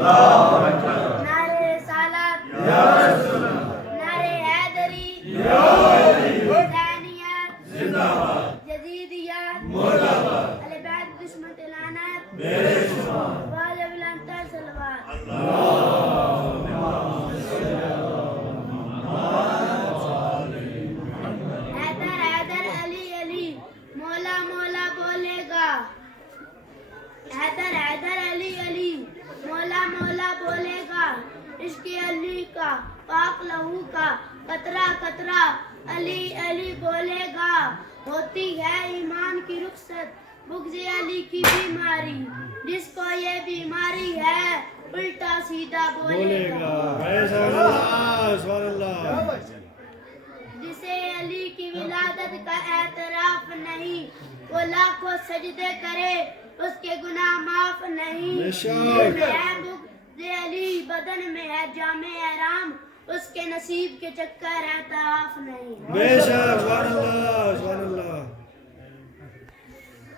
नारे रिसालत, नारे हैदरी, हुसैनियत, जदीदियत, अहले बैत दुश्मन लानत, वाजिब लंतर सलवात। हैदर हैदर अली अली, मौला मौला बोलेगा। हैदर हैदर अली अली, मौला मौला बोलेगा। इश्क अली का पाक लहू का कतरा कतरा अली अली बोलेगा। होती है ईमान की रुखसत बुग़्ज़ अली की बीमारी, जिसको ये बीमारी है उल्टा सीधा बोलेगा। जिसे अली की विलादत का एतराफ नहीं, वो लाखों सजदे करे उसके गुनाह माफ नहीं। अली बदन में है जामे एहराम, उसके नसीब के चक्कर है तवाफ नहीं।